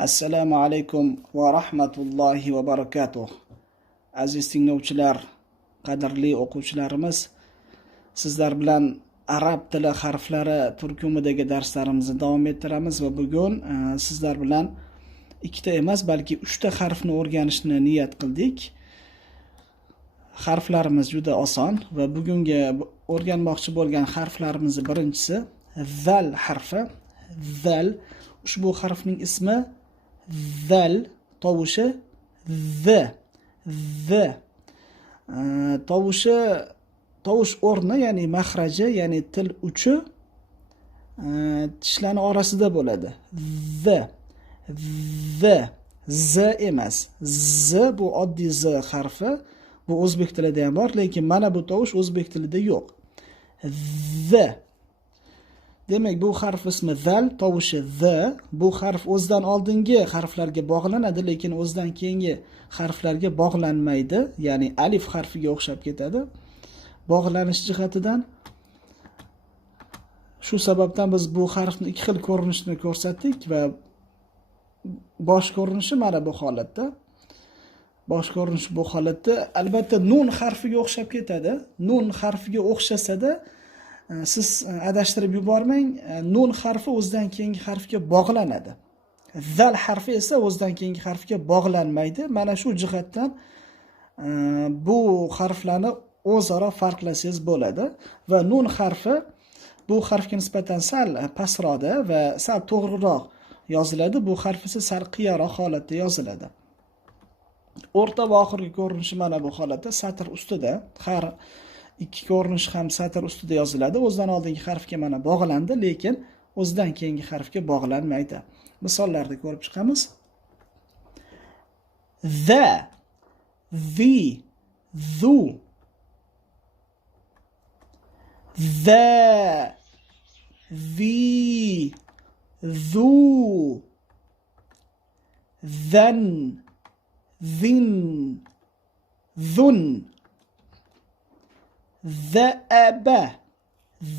Assalomu alaykum va rahmatullohi va barakatuh. Aziz tinglovchilar, qadrli o'quvchilarimiz, sizlar bilan arab tili harflari turkumidagi darslarimizni davom ettiramiz va bugun sizlar bilan ikkita emas, balki 3 ta harfni o'rganishni niyat qildik. Harflarimiz juda oson va bugungi o'rganmoqchi bo'lgan harflarimizning birinchisi zal harfi. Zal, ushbu harfning ismi zal, tovushi z. Tovush o'rni, ya'ni mahraji, ya'ni til uchi tishlarning orasida bo'ladi. Z emas. Z bu oddiy z harfi. Bu o'zbek tilida ham bor, lekin mana bu tovush o'zbek tilida yo'q. Z. Demak, bu harf ismi zal, tovushi z. Bu harf o'zidan oldingi harflarga bog'lanadi, lekin o'zidan keyingi harflarga bog'lanmaydi. Ya'ni alif harfiga o'xshab ketadi. Bog'lanish jihatidan shu sababdan biz bu harfni ikki xil ko'rinishini ko'rsatdik va bosh ko'rinishi mana bu holatda. Bosh ko'rinishi bu holatda albatta nun harfiga o'xshab ketadi. Nun harfiga o'xshasa-da siz adashtirib yubormang. Nun harfi o'zidan keyingi harfga bog'lanadi. Zal harfi esa o'zidan keyingi harfga bog'lanmaydi. Mana shu jihatdan bu harflarni o'zaro farqlasangiz bo'ladi va nun harfi bu harfga nisbatan sal pastroqda va sal to'g'riroq yoziladi. Bu harf esa sal qiyaroq holatda yoziladi. O'rta va oxirgi ko'rinishi mana bu holatda, satr ustida. Har ikki ko'rinish ham satr ustida yoziladi. O'zidan oldingi harfga mana bog'landi, lekin o'zidan keyingi harfga bog'lanmaydi. Misollarda ko'rib chiqamiz. The, zu, the, zu, then, zin, zun, za'aba,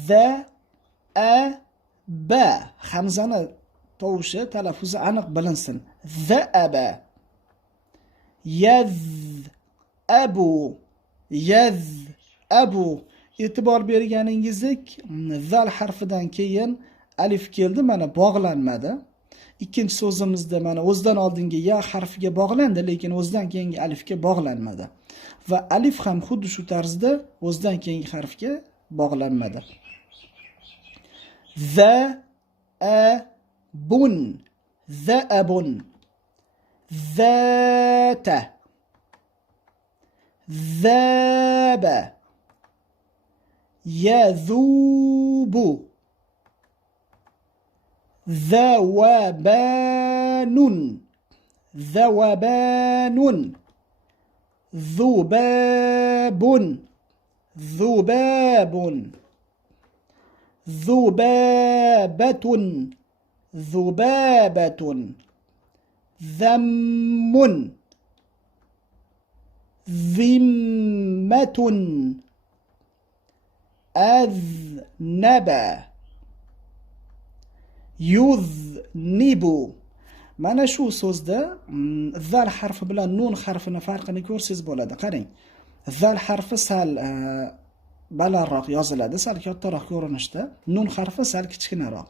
za'aba. Hamzani tovushi, talaffuzi aniq bilinsin. Za'aba. Yaz'abu, yaz'abu. E'tibor berganingizdek, zal harfidan keyin alif keldi, mana bog'lanmadi. Ikkinchi so'zimizda mana o'zidan oldingi ya harfiga bog'landi, lekin o'zidan keyingi alifga bog'lanmadi. Va alif ham xuddi shu tarzda o'zidan keyingi harfga bog'lanmadi. Za'abun, za'abun, zata, zaba, yazubu, zawabanun, zawabanun, zubabun, zubabun, zubabatun, zubabatun, zammun, zimmatun, aznaba, yuznibu. Mana shu so'zda zal harfi bilan nun harfini farqini ko'rsangiz bo'ladi. Qarang. Zal harfi sal balandroq yoziladi, sal kattaroq ko'rinishda. Nun harfi sal kichkinaroq.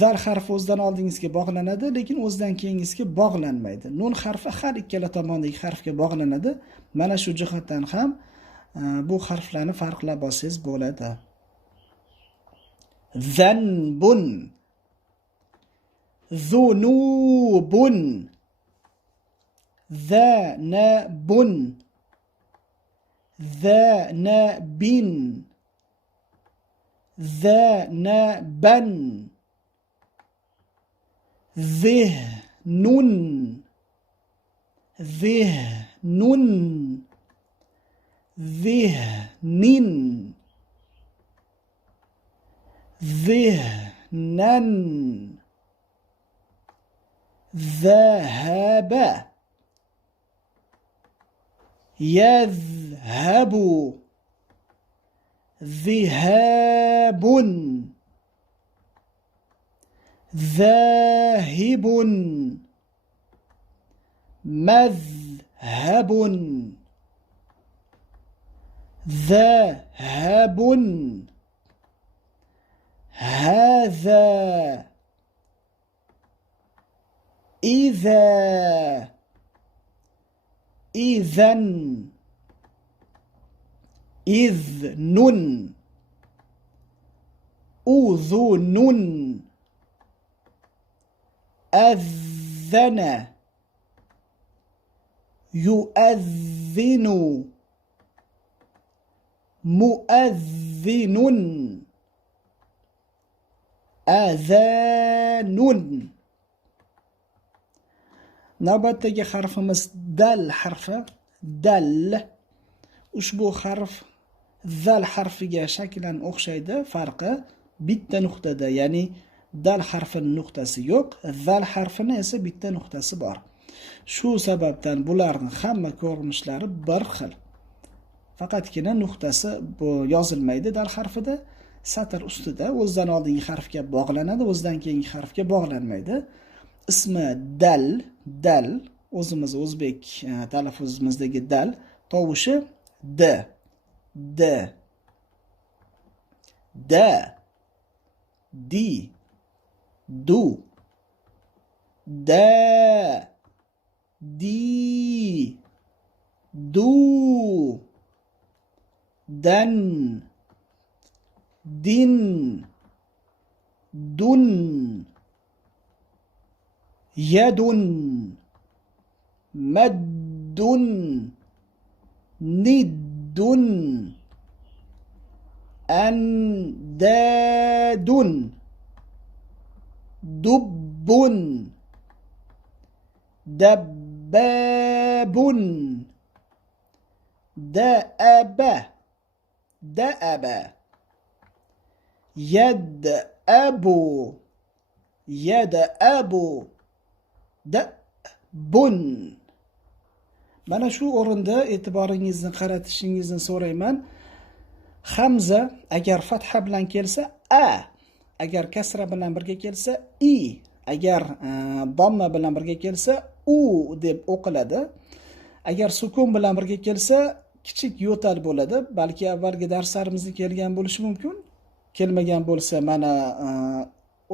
Zal harfi o'zidan oldingizga bog'lanadi, lekin o'zidan keyingizga bog'lanmaydi. Nun harfi har ikkala tomondagi harfga bog'lanadi. Mana shu jihatdan ham bu harflarni farqlab olsangiz bo'ladi. Zanbun, zunubun, zanabun, zanabin, zanaban, zihnun, zihnun, zihnin, zihnan, zahaba, yazhabu, zihabun, ذاهب مذهب ذهب هذا إذا إذن إذن أذن أذن يؤذن مؤذن أذان. navbatdagi harfimiz dal harfi. Dal. Ushbu harf zal harfiga shaklan o'xshaydi. Farqi bitta nuqtada, ya'ni dal harfining nuqtasi yo'q, zal harfini esa bitta nuqtasi bor. Shu sababdan bularning hamma ko'rinishlari bir xil. Faqatgina nuqtasi bu yozilmaydi dal harfida. Satr ustida o'zidan oldingi harfga bog'lanadi, o'zidan keyingi harfga bog'lanmaydi. Ismi dal, dal o'zimiz o'zbek talaffuzimizdagi dal tovushi d, d, da, di, du, da, di, du, dan, din, dun, yadun, maddun, niddun, andadun, dubbun, dabbabun, da'aba, da'aba, yad'abu, yad'abu, da'bun. Mana shu o'rinda e'tiboringizni qaratishingizni so'rayman. Hamza agar fatha bilan kelsa a, agar kasra bilan birga kelsa i, agar damma bilan birga kelsa u deb o'qiladi. Agar sukun bilan birga kelsa kichik yo'tal bo'ladi. Balki avvalgi darslarimizda kelgan bo'lishi mumkin. Kelmagan bo'lsa mana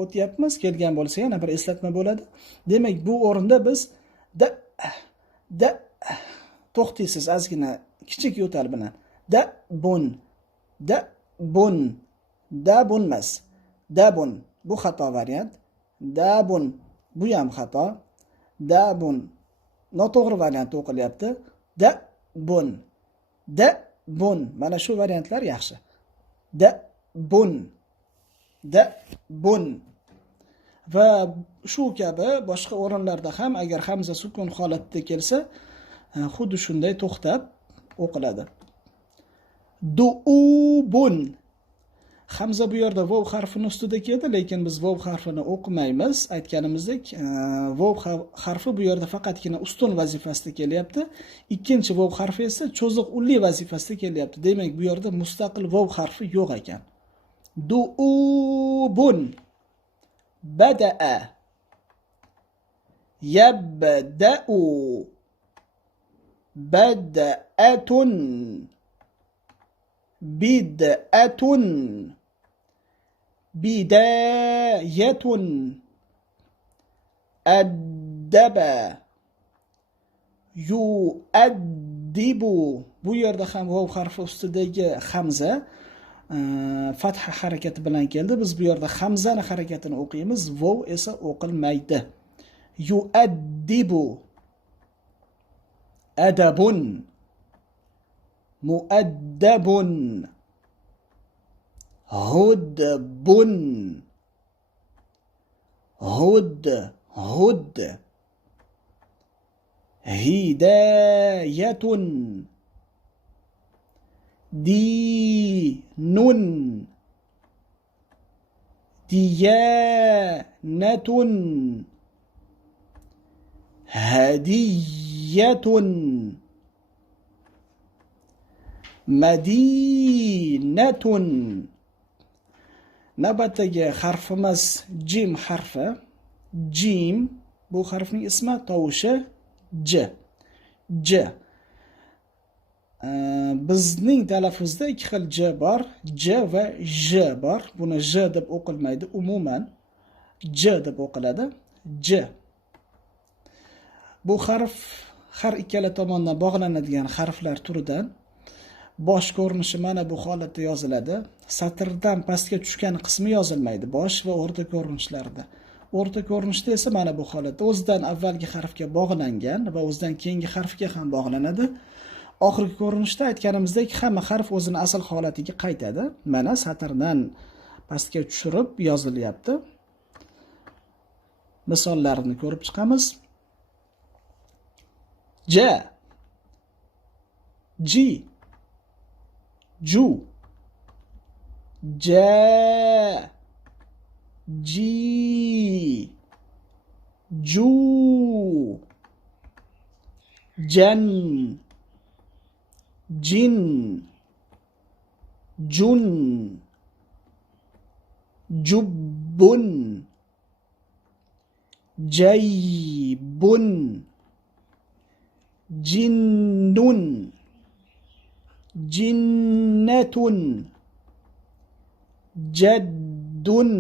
o'tyapmiz, kelgan bo'lsa yana bir eslatma bo'ladi. Demak, bu o'rinda biz da to'xtaysiz ozgina kichik yo'tal bilan. Da bun, da bun, da bunmas, da bun. Bu xato variant. Da bun, bu ham xato. Da bun, noto'g'ri variant o'qilyapti. Da bun, da bun. Mana shu variantlar yaxshi. Da bun, da bun. Va shu kabi boshqa o'rinlarda ham agar hamza sukun holatda kelsa, xuddi shunday to'xtab o'qiladi. Duubun. Hamza bu yerda vov harfining ustida keldi, lekin biz vov harfini o'qimaymiz. Aytganimizdek, vov harfi bu yerda faqatgina ustun vazifasida kelyapti. Ikkinchi vov harfi esa cho'ziq unli vazifasida kelyapti. Demak, bu yerda mustaqil vov harfi yo'q ekan. Duubun. Bada'a. Yabda'u. Bad'atun. Bid'atun. Bidayatun. Addaba. Yu'addibu. Bu yerda ham vov harfi ustidagi hamza fatha harakati bilan keldi. Biz bu yerda hamzani harakatini o'qiymiz, vov esa o'qilmaydi. Yu'addibu. Adabun. Muaddabun. Hudbun. Hud. Hidayatun. Dinun. Diyanatun. Hadiyatun. Madinatun. Navbatdagi harfimiz jim harfi. Jim bu harfning ismi, tovushi j. J. Bizning talaffuzda ikki xil j bor, j va j bor. Buni j deb o'qilmaydi, umuman j deb o'qiladi. J. Bu harf har ikkala tomondan bog'lanadigan harflar turidan. Bosh ko'rinishi mana bu holatda yoziladi. Satrdan pastga tushgan qismi yozilmaydi, bosh va o'rta ko'rinishlarda. O'rta ko'rinishda esa mana bu holatda o'zidan avvalgi harfga bog'langan va o'zidan keyingi harfga ham bog'lanadi. Oxirgi ko'rinishda aytganimizdek, hamma harf o'zini asl holatiga qaytadi. Mana satrdan pastga tushirib yozilyapti. Misollarini ko'rib chiqamiz. J, G, Ju, J, G, Ju, Jan, Jin, Jun, Jubbun, Jaybun, Jinnun, Jinnatun, Jaddun,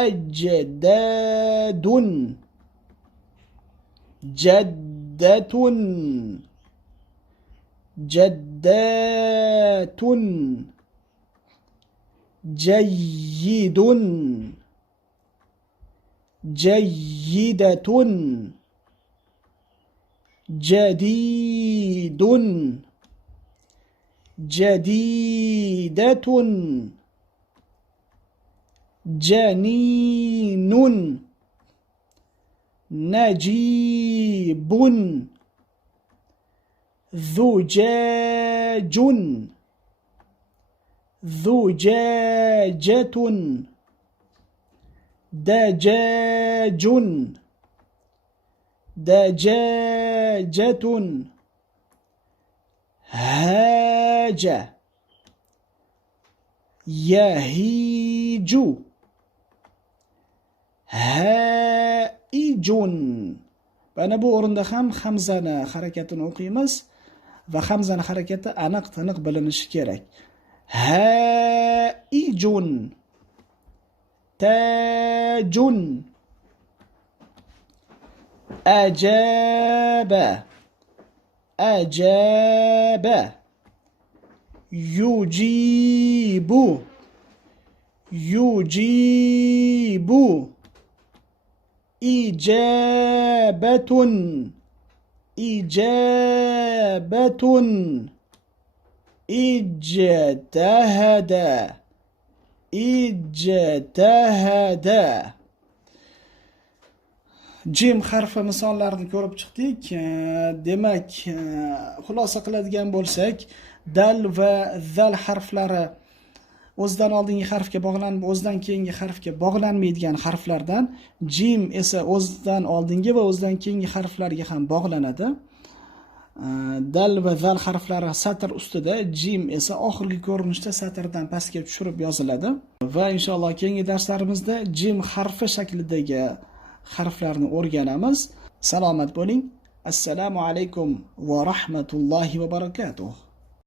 Ajdadun, Jaddatun, Jaddatun, Jayyidun, Jayyidatun, Jadidun, Jadidatun, Janinun, Najibun, Zujajun, Zujajatun, Dajajun, Dajajatun, Haja, Yahiju, Haijun. Mana bu o'rinda ham hamzani harakatini o'qiymiz va hamzani harakati aniq-taniq bilinishi kerak. Haijun, tajun, ajaba, ajaba, yujibu, yujibu, ijabatun, ijabatun, ijtahada, ijtahada. Jim harfi misollarini ko'rib chiqdik. Demak, xulosa qiladigan bo'lsak, dal va zal harflari o'zidan oldingi harfga bog'lanib, o'zidan keyingi harfga bog'lanmaydigan harflardan, jim esa o'zidan oldingi va o'zidan keyingi harflarga ham bog'lanadi. Dal va zal harflari satr ustida, jim esa oxirgi ko'rinishda satrdan pastga tushirib yoziladi. Va inshaalloh keyingi darslarimizda jim harfi shaklidagi harflarni o'rganamiz. Salomat bo'ling. Assalomu alaykum va rahmatullohi va barakatuh.